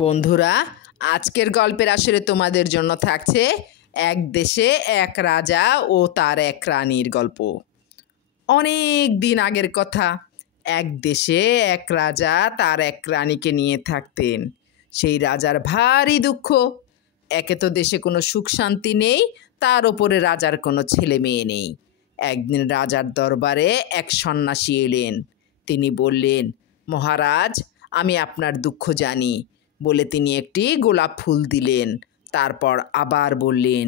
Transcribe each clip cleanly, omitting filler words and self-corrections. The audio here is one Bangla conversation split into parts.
বন্ধুরা, আজকের গল্পের আসরে তোমাদের জন্য থাকছে এক দেশে এক রাজা ও তার এক রানীর গল্প। অনেক দিন আগের কথা। এক দেশে এক রাজা তার এক রানীকে নিয়ে থাকতেন। সেই রাজার ভারী দুঃখ। একে তো দেশে কোনো সুখ শান্তি নেই, তার ওপরে রাজার কোনো ছেলে মেয়ে নেই। একদিন রাজার দরবারে এক সন্ন্যাসী এলেন। তিনি বললেন, মহারাজ, আমি আপনার দুঃখ জানি বলে তিনি একটি গোলাপ ফুল দিলেন। তারপর আবার বললেন,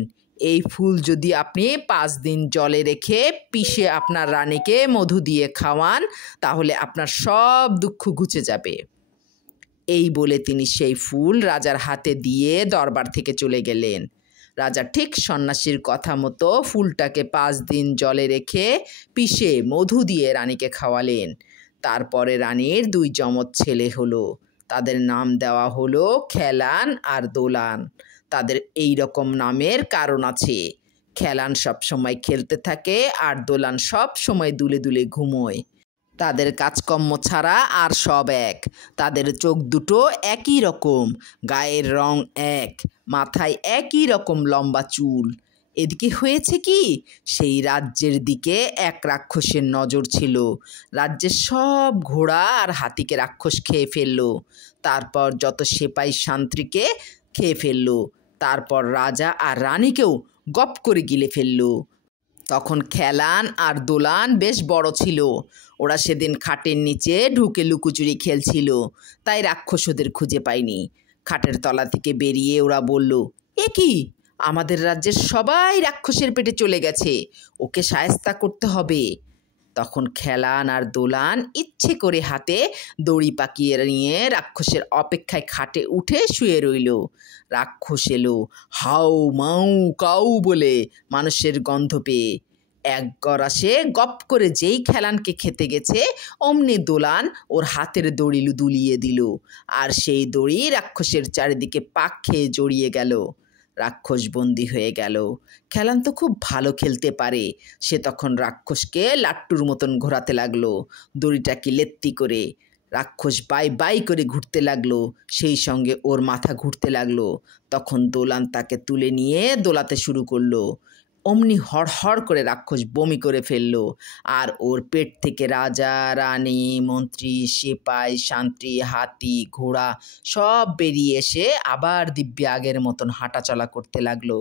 এই ফুল যদি আপনি 5 দিন জলে রেখে পিষে আপনার রানীকে মধু দিয়ে খাওয়ান, তাহলে আপনার সব দুঃখ ঘুচে যাবে। এই বলে তিনি সেই ফুল রাজার হাতে দিয়ে দরবার থেকে চলে গেলেন। রাজা ঠিক সন্ন্যাসীর কথা মতো ফুলটাকে 5 দিন জলে রেখে পিষে মধু দিয়ে রানীকে খাওয়ালেন। তারপরে রানীর 2 যমজ ছেলে হলো। তাদের নাম দেওয়া হলো খেলান আর দোলান। তাদের এই রকম নামের কারণ আছে। খেলান সব সময় খেলতে থাকে আর দোলান সব সময় দুলে দুলে ঘুমোয়। তাদের কাজকর্ম ছাড়া আর সব এক। তাদের চোখ দুটো একই রকম, গায়ের রং এক, মাথায় একই রকম লম্বা চুল। এদিকে হয়েছে কি, সেই রাজ্যের দিকে এক রাক্ষসের নজর ছিল। রাজ্যের সব ঘোড়া আর হাতিকে রাক্ষস খেয়ে ফেললো। তারপর যত সেপাই সান্ত্রীকে খেয়ে ফেললো। তারপর রাজা আর রানীকেও গপ করে গিলে ফেললো। তখন খেলান আর দোলান বেশ বড় ছিল। ওরা সেদিন খাটের নিচে ঢুকে লুকোচুরি খেলছিল, তাই রাক্ষস ওদের খুঁজে পায়নি। খাটের তলা থেকে বেরিয়ে ওরা বলল, এ কি, আমাদের রাজ্যের সবাই রাক্ষসের পেটে চলে গেছে, ওকে শায়েস্তা করতে হবে। তখন খেলান আর দোলান ইচ্ছে করে হাতে দড়ি পাকিয়ে নিয়ে রাক্ষসের অপেক্ষায় খাটে উঠে শুয়ে রইল। রাক্ষস এলো হাউ মাউ কাউ বলে মানুষের গন্ধ পেয়ে। এক গরাসে গপ করে যেই খেলানকে খেতে গেছে, অমনি দোলান ওর হাতের দড়ি দুলিয়ে দিল, আর সেই দড়ি রাক্ষসের চারিদিকে পাক খেয়ে জড়িয়ে গেল। রাক্ষস বন্দি হয়ে গেল। খেলান তো খুব ভালো খেলতে পারে। সে তখন রাক্ষসকে লাট্টুর মতন ঘোরাতে লাগলো, দড়িটাকে লেত্তি করে। রাক্ষস বাই বাই করে ঘুরতে লাগলো, সেই সঙ্গে ওর মাথা ঘুরতে লাগলো। তখন দোলান তাকে তুলে নিয়ে দোলাতে শুরু করলো। অমনি হড়হড় করে রাক্ষস বমি করে ফেললো, আর ওর পেট থেকে রাজা, রানী, মন্ত্রী, সেপাই, সান্ত্রী, হাতি, ঘোড়া সব বেরিয়ে এসে আবার দিব্যি আগের মতন হাঁটাচলা করতে লাগলো।